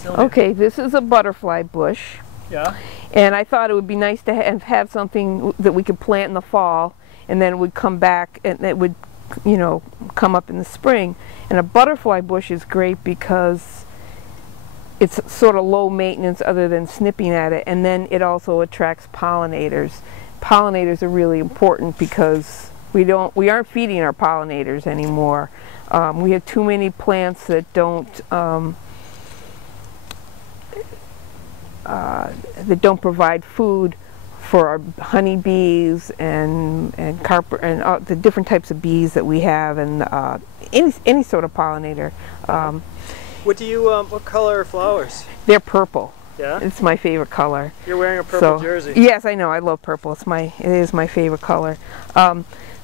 Sylvia. Okay, this is a butterfly bush. Yeah. And I thought it would be nice to have something that we could plant in the fall, and then it would come back, and it would, you know, come up in the spring. And a butterfly bush is great because it's sort of low maintenance other than snipping at it, and then it also attracts pollinators. Pollinators are really important because we aren't feeding our pollinators anymore. We have too many plants that don't provide food for our honeybees and the different types of bees that we have, and any sort of pollinator. What color are flowers? They're purple. Yeah? It's my favorite color. You're wearing a purple jersey. Yes, I know. I love purple. It is my favorite color.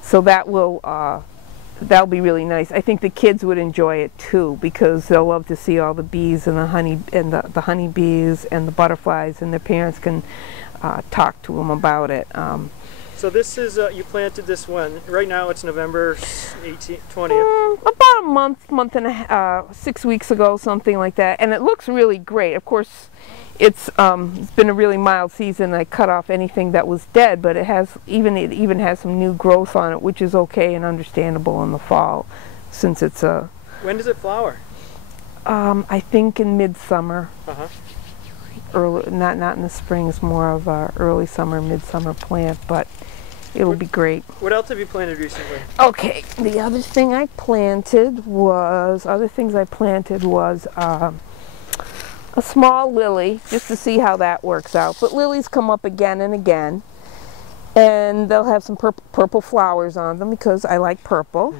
So that'll be really nice. I think the kids would enjoy it too because they'll love to see all the bees and the honey and the honeybees and the butterflies, and their parents can talk to them about it. So this is you planted this one. Right now it's November 18th, 20th. About a month and a half, 6 weeks ago, something like that. And it looks really great. Of course, it's been a really mild season. I cut off anything that was dead, but it even has some new growth on it, which is okay and understandable in the fall, since it's a. When does it flower? I think in midsummer. Uh-huh. Early, not in the spring. It's more of a early summer, midsummer plant, but it'll be great. What else have you planted recently? Okay, the other thing I planted was a small lily, just to see how that works out. But lilies come up again and again, and they'll have some purple flowers on them because I like purple.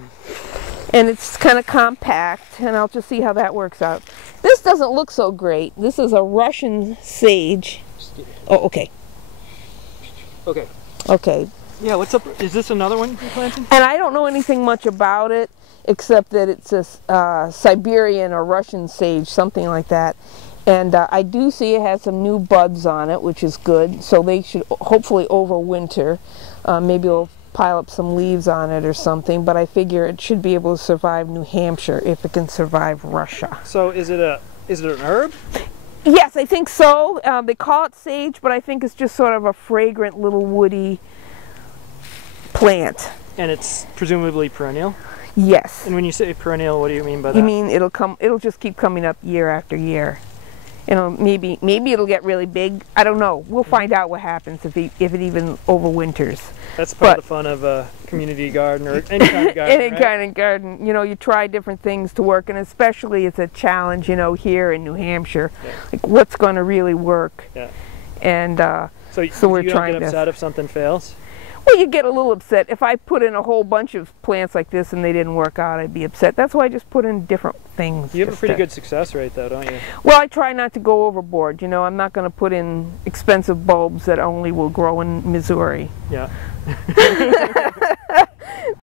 And it's kind of compact, and I'll just see how that works out. This doesn't look so great. This is a Russian sage. Oh, okay. Okay. Okay. Yeah, what's up? Is this another one you planted? And I don't know anything much about it, except that it's a Siberian or Russian sage, something like that. And I do see it has some new buds on it, which is good. So they should hopefully overwinter. Maybe it'll pile up some leaves on it or something, but I figure it should be able to survive New Hampshire if it can survive Russia. So is it an herb? Yes, I think so. They call it sage, but I think it's just sort of a fragrant little woody plant. And it's presumably perennial? Yes. And when you say perennial, what do you mean by that? You mean it'll just keep coming up year after year. You know, maybe it'll get really big. I don't know. We'll find out what happens if it even overwinters. That's part of the fun of a community garden or any kind of garden. Any kind of garden. You know, you try different things to work, and especially it's a challenge, you know, here in New Hampshire. Yeah. Like, what's going to really work? Yeah. And so we're you trying don't get upset if something fails? Well, you get a little upset. If I put in a whole bunch of plants like this and they didn't work out, I'd be upset. That's why I just put in different things. You have a pretty good success rate, though, don't you? Well, I try not to go overboard. You know, I'm not going to put in expensive bulbs that only will grow in Missouri. Yeah.